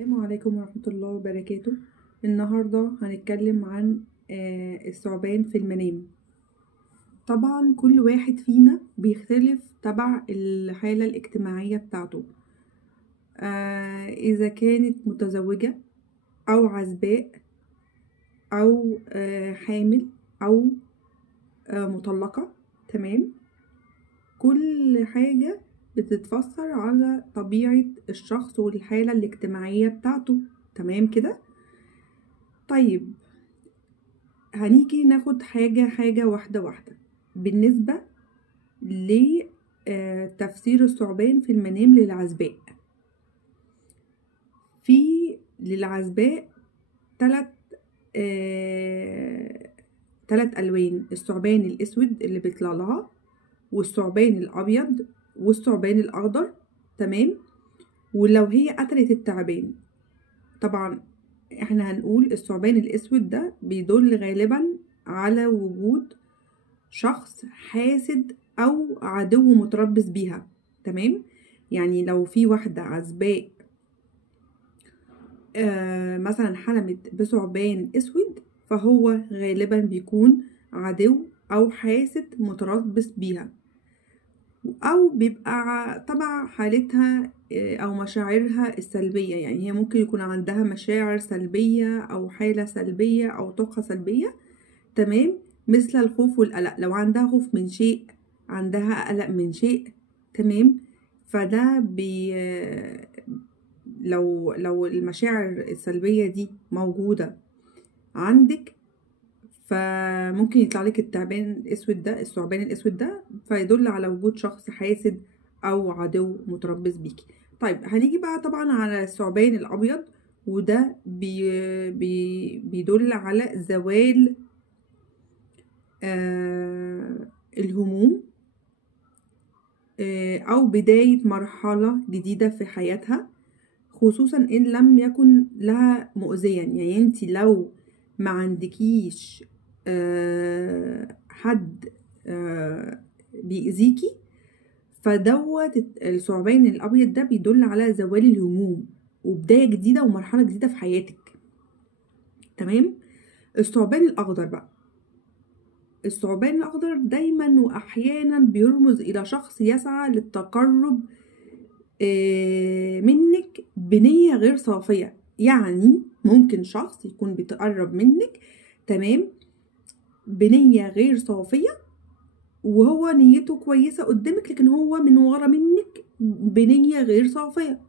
السلام عليكم ورحمة الله وبركاته. النهاردة هنتكلم عن الثعبان في المنام. طبعا كل واحد فينا بيختلف تبع الحالة الاجتماعية بتاعته، إذا كانت متزوجة أو عزباء أو حامل أو مطلقة. تمام، كل حاجة بتتفسر على طبيعة الشخص والحالة الاجتماعية بتاعته. تمام كده. طيب، هنيجي ناخد حاجة واحدة بالنسبة لتفسير الثعبان في المنام للعزباء. في للعزباء تلات ألوان: الثعبان الأسود اللي بيطلع لها، والثعبان الأبيض، والثعبان الأخضر. تمام. ولو هي قتلت التعبان، طبعا احنا هنقول الثعبان الأسود ده بيدل غالبا على وجود شخص حاسد أو عدو متربص بيها. تمام، يعني لو في واحدة عزباء مثلا حلمت بثعبان أسود، فهو غالبا بيكون عدو أو حاسد متربص بيها، أو بيبقى طبعا حالتها أو مشاعرها السلبية. يعني هي ممكن يكون عندها مشاعر سلبية أو حالة سلبية أو طاقة سلبية. تمام، مثل الخوف والقلق. لو عندها خوف من شيء، عندها قلق من شيء. تمام، فده لو المشاعر السلبية دي موجودة عندك، فممكن يطلع لك الثعبان الاسود ده فيدل على وجود شخص حاسد او عدو متربص بيكي. طيب، هنيجي بقى طبعا على الثعبان الابيض، وده بيدل على زوال الهموم او بداية مرحلة جديدة في حياتها، خصوصا ان لم يكن لها مؤذيا. يعني انت لو ما عندكيش حد بيأذيكي، فدوت الثعبان الابيض ده بيدل على زوال الهموم وبداية جديدة ومرحلة جديدة في حياتك. تمام. الثعبان الاخضر بقى، الثعبان الاخضر دايما واحيانا بيرمز الى شخص يسعى للتقرب منك بنية غير صافية. يعني ممكن شخص يكون بيتقرب منك، تمام، بنية غير صافية، وهو نيته كويسة قدامك، لكن هو من ورا منك بنية غير صافية.